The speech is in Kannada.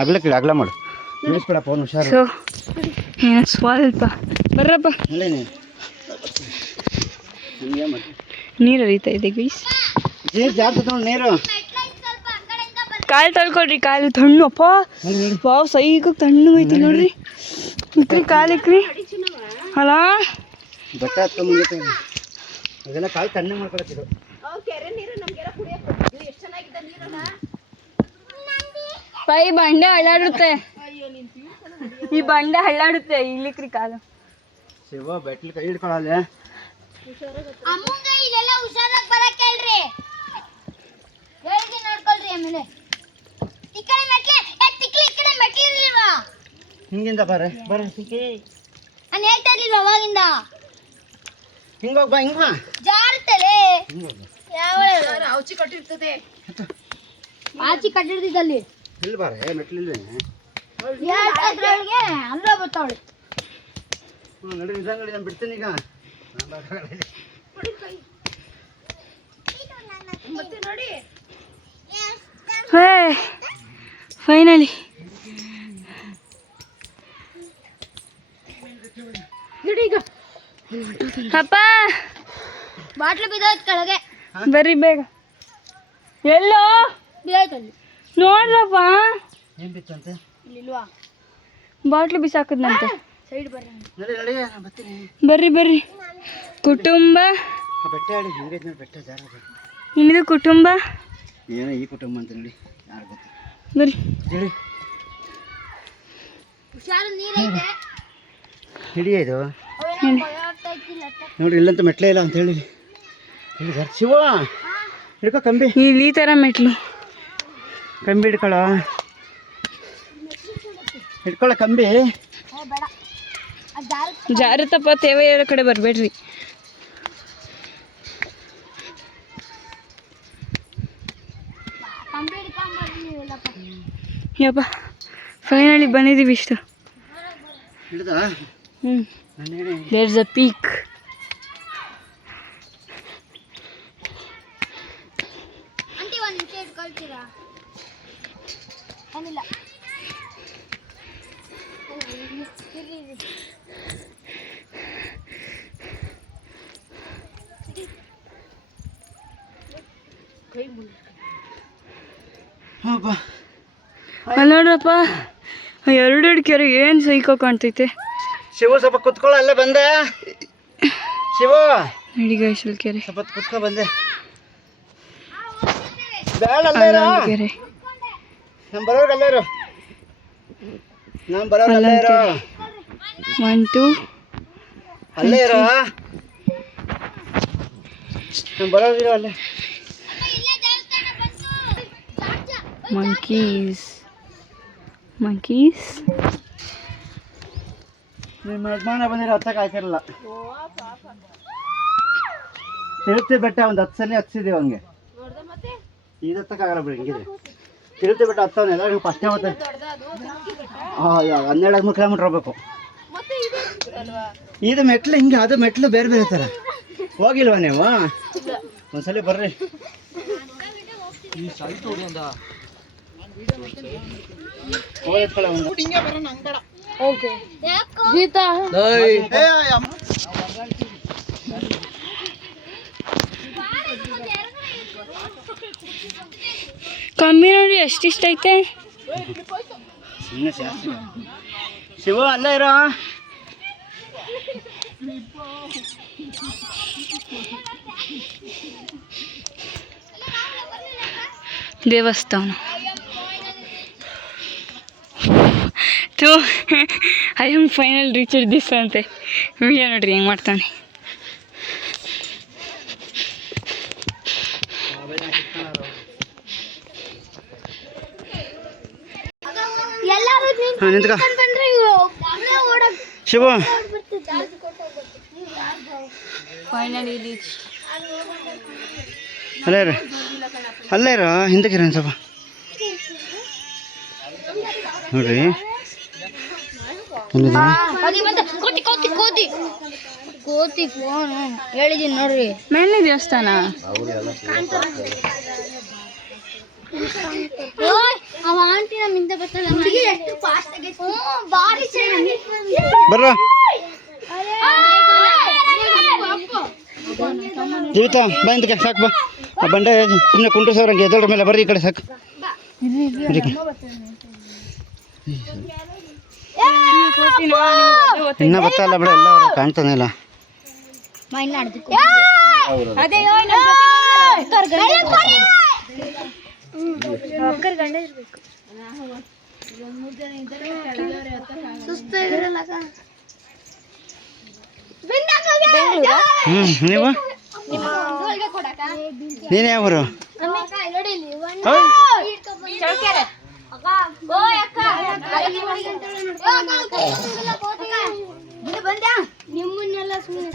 ಅಗಲ ಮಾಡು ನಿಲ್ಲಿಸ್ಬೇಡಪ್ಪ ಒಂದು ಹುಷಾರು. ಸೊ ಏನು ಸ್ವಲ್ಪ ಬರ್ರಪ್ಪ. ನೀರು ಹರಿತಾ ಇದೆ ಗೈಸ್. ಜಾಸ್ತಿ ನೀರು ಕಾಲು ತೊಳ್ಕೊಳ್ರಿ. ಕಾಲು ತಣ್ಣು ಅಪ್ಪ. ವಾವ್ ಸೈಗ ತಣ್ಣು ಐತಿ ನೋಡ್ರಿ. ಇಕ್ರಿ ಕಾಲು ಇಕ್ರಿ ಅಲ್ಲ ಬಟ್ಟೆ ಹತ್ಕೊಂಡ್ಬಂದೈತೆ ಅದೆಲ್ಲ ಕಾಲು ತಣ್ಣಗೆ ಮಾಡ್ಕೊಳತ್ತಿದ್ರು. ಪೈ ಬಂಡೆ ಹಳ್ಳಾಡುತ್ತೆ. ಈ ಬಂಡೆ ಹಳ್ಳಾಡುತ್ತೆ. ಇಲ್ಲಿಕ್ರಿ ಕಾಲು. ಶಿವ ಬೆಟ್ಲಿ ಕೈ ಹಿಡ್ಕೊಳಲ್ಲ. ಹಿಂಗಿಂದ ಬರ್ರೆ ಬರ್ರಿ ನಾನು ಹೇಳ್ತಾ ಇರ್ಲಿಲ್ಲ ಅವಾಗಿಂದ. ಹಿಂಗೋಗ್ ಬಾ ಹಿಂಗ್ ಬಾ ಜಾರುತ್ತಲೇ ಔಚಿ ಕಟ್ಟಿರ್ತದೆ. ಆಚಿ ಕಟ್ಟಿರ್ತಿದ್ದಲ್ಲಿ ಇಲ್ಲಿ ಬಾರೆ ಮೆಟ್ಲಿಲ್ವೇ ಅಲ್ಲ ಬರ್ತಾವಳೆ. ನಡಿ ನಿಧಾನ ನಾನು ಬಿಡ್ತೀನಿ ಈಗ. ಹೇ ಫೈನಲಿ ಅಪ್ಪ ಬಾಟ್ಲು ಬಿದ್ದೋಯ್ತು ಕೆಳಗೆ. ಬರ್ರಿ ಬೇಗ. ಎಲ್ಲೋ ಬಿದ್ದೋಯ್ತಲ್ಲಿ ನೋಡ್ರಪ್ಪ. ಏನ್ ಬಿತ್ತಂತೆ ಇಲ್ವಾ ಬಾಟ್ಲು ಬಿಸಾಕದ್ನಂತೆ. ಸೈಡ್ ಬರ್ರಿ. ನಡಿ ನಡಿ ನಾನು ಬರ್ತೀನಿ. ಬರ್ರಿ ಬರ್ರಿ. ಕುಟುಂಬ ಬೆಟ್ಟೆ ಆಡಿ ಹಿಂಗೈತೆ ನೋಡಿ ಬೆಟ್ಟ ಜಾರ. ನಿಮ್ಮದು ಕುಟುಂಬ ಏನೋ ಈ ಕುಟುಂಬ ಅಂತ ನೋಡಿ ಯಾರು ಗೊತ್ತು. ಬರ್ರಿ ಹೇಳಿ ಹುಷಾರು ನೀರೈತೆ. ಹಿಡಿಯೋದು ನೋಡಿ ಇಲ್ಲಂತ ಮೆಟ್ಲೇ ಇಲ್ಲ ಅಂತ ಹೇಳಿ ಶಿವ ಹಿಡ್ಕೊ ಕಂಬಿ. ಇಲ್ಲಿ ಈ ಥರ ಮೆಟ್ಲು. ಕಂಬಿ ಹಿಡ್ಕೊಳ್ಳ ಕಂಬಿ. ಜಾರತಪ್ಪ. ತೇವ ಇರೋ ಕಡೆ ಬರಬೇಡ್ರಿ. ಯಪ್ಪ ಫೈನಲಿ ಬಂದಿದ್ದೀವಿ ಇಷ್ಟು. ಹಿಡ್ದ ದೇರ್ಸ್ ಅ ಪೀಕ್. ಆಂಟಿ ಒಂದು ನಿಮಿಷ ಇಟ್ಕೊಳ್ತೀರಾ? ಏನಿಲ್ಲ ಅಲ್ಲಿ ನೋಡ್ರಪ್ಪ ಎರಡು ಕೆರೆ ಏನು ಸೈಕೋ ಕಾಣ್ತೈತೆ. ಶಿವ ಸ್ವಲ್ಪ ಕುತ್ಕೊಳ್ಳ ಅಲ್ಲೇ ಬಂದೆ. ಶಿವ ನಡಿ ಗೈಸಲ್ ಕೆರೆ. ಸ್ವಲ್ಪ ಕುತ್ಕೊ ಬಂದೆ. ಬೇಡ ಅಲ್ಲೇರೋ ಕೆರೆ. ನಾನು ಬರೋರು ಅಲ್ಲೇರೋ. ನಾನು ಬರೋರು ಅಲ್ಲೇರೋ. 1 2 ಅಲ್ಲೇರೋ. ನಾನು ಬರೋದಿರೋ ಅಲ್ಲೇ. ಮಂಕೀಸ್ ನಿಮ್ಮ ಯಜಮಾನ ಬಂದಿರೋ ಹತ್ತಕ್ಕೆ ಆಯ್ತಿರಲ್ಲ. ತಿರುಪತಿ ಬೆಟ್ಟ ಒಂದು 10 ಸಲ ಹತ್ಸಿದ್ದೀವಿ ಹಂಗೆ. ಈಗ ಹತ್ತಕ್ಕಾಗಲ್ಲ ಬಿಡಿ ಹಿಂಗಿದ್ರೆ. ತಿರುಪತಿ ಬೆಟ್ಟ ಹತ್ತವನ್ನೆಲ್ಲ ನೀವು ಫಸ್ಟೇ ಮತ್ತೆ 12 ಕಿಲೋಮೀಟ್ರ್ ಹೋಗ್ಬೇಕು. ಇದು ಮೆಟ್ಲು ಹಿಂಗೆ, ಅದು ಮೆಟ್ಲು ಬೇರೆ ಬೇರೆ ಥರ. ಹೋಗಿಲ್ವಾ ನೀವು? ಒಂದ್ಸಲ ಬರ್ರಿ. ಕಮ್ಮಿ ನೋಡಿ ಎಷ್ಟಿಷ್ಟ ಐತೆ. ಶಿವ ಅಲ್ಲೇ ಇರೋ. ದೇವಸ್ಥಾನ. I am final reach this ಅಂತೆ. ವಿಡಿಯೋ ನೋಡ್ರಿ ಹೆಂಗೆ ಮಾಡ್ತಾನೆ. ನಿಂತ್ಕ ಶಿವ. Finally reach. ಅಲ್ಲೇ ಇರೋ ಹಿಂದಕ್ಕೆ ಇರೋ ಸ್ವಲ್ಪ ನೋಡ್ರಿ. ಕೋತಿ ಫೋನ್ ಹೇಳಿದೀನಿ ನೋಡ್ರಿ. ಮೇಲೆ ದೇವಸ್ಥಾನ. ಅವ ಆಂಟಿ ನಮ್ಮ ಹಿಂದೆ ಬಾರಿ ಬರ್ರ ಜೀವಿತ ಬಾ ಇಂದಕ್ಕೆ ಸಾಕು ಬಾ ಆ ಬಂಡೆ ಸುಮ್ಮನೆ ಕುಂಡ್ರಿಸೋರಂಗೆ ಎದೋದ್ರ ಮೇಲೆ ಬರ್ರಿ ಈ ಕಡೆ ಸಾಕು ಇನ್ನ ಗೊತ್ತಲ್ಲ ಬಿಡ ಎಲ್ಲ ಅವ್ರು ಕಾಣ್ತಾನೆ ಇಲ್ಲ ನೀವು ನೀನು ಯಾವರು ನಿಮ್ಮನ್ನೆಲ್ಲ ಸುಮ್ಮನೆ